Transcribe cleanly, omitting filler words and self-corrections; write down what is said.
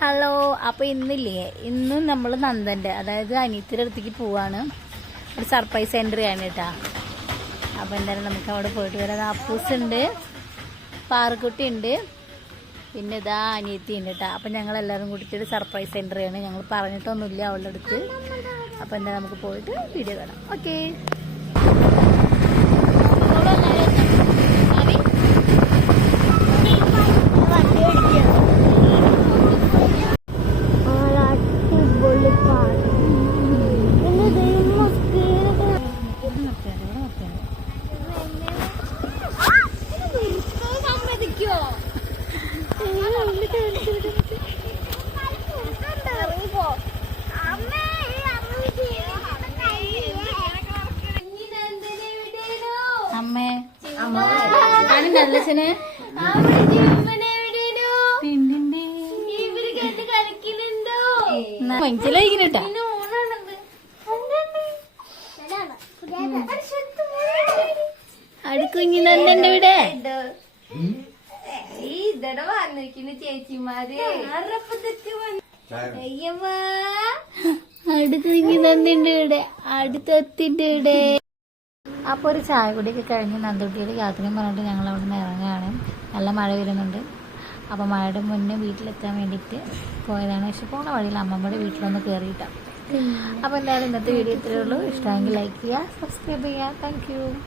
Hello. അപ്പോൾ ഇന്നും നമ്മൾ നന്ദൻ്റെ അതായത് അനിയത്തിയുടെ അടുത്തേക്ക് പോവാണ്. ഒരു സർപ്രൈസ് എൻട്രി ആണ് കേട്ടോ. അപ്പോൾ എന്തായാലും നമുക്ക് അവിടെ പോയിട്ട് വരാം. അപ്പൂസ് ഉണ്ട്, പാറക്കുട്ടി ഉണ്ട്, പിന്നെ ഇതാ അനിയത്തി ഉണ്ട് കേട്ടോ. അപ്പം ഞങ്ങളെല്ലാവരും കൂടിയിട്ടൊരു സർപ്രൈസ് എൻട്രി ആണ്. ഞങ്ങൾ പറഞ്ഞിട്ടൊന്നുമില്ല അവളുടെ അടുത്ത്. അപ്പോൾ എന്തായാലും നമുക്ക് പോയിട്ട് വീഡിയോ കാണാം. ഓക്കെ. അമ്മേ നല്ലച്ഛന് മനസ്സിലായിട്ടാ. അടുക്കുഞ്ഞി നന്ദന്റെ വീട് ചേച്ചിമാര് അടുക്കുഞ്ഞി നന്ദിന്റെ വീട് അടുത്തെത്തിന്റെ വീട്. അപ്പോൾ ഒരു ചായ കുടിയൊക്കെ കഴിഞ്ഞ് നന്ദുട്ടിയുടെ യാത്രയും പറഞ്ഞിട്ട് ഞങ്ങൾ അവിടെ നിന്ന് ഇറങ്ങുകയാണ്. നല്ല മഴ വരുന്നുണ്ട്. അപ്പോൾ മഴയുടെ മുന്നേ വീട്ടിലെത്താൻ വേണ്ടിയിട്ട് പോയതാണ്. പക്ഷെ പോണ വഴിയിൽ അമ്മമ്മയുടെ വീട്ടിലൊന്ന് കയറിയിട്ടാണ്. അപ്പോൾ എന്തായാലും ഇന്നത്തെ വീഡിയോ ഇത്രയേ ഉള്ളൂ. ഇഷ്ടമെങ്കിൽ ലൈക്ക് ചെയ്യുക, സബ്സ്ക്രൈബ് ചെയ്യുക. Thank you.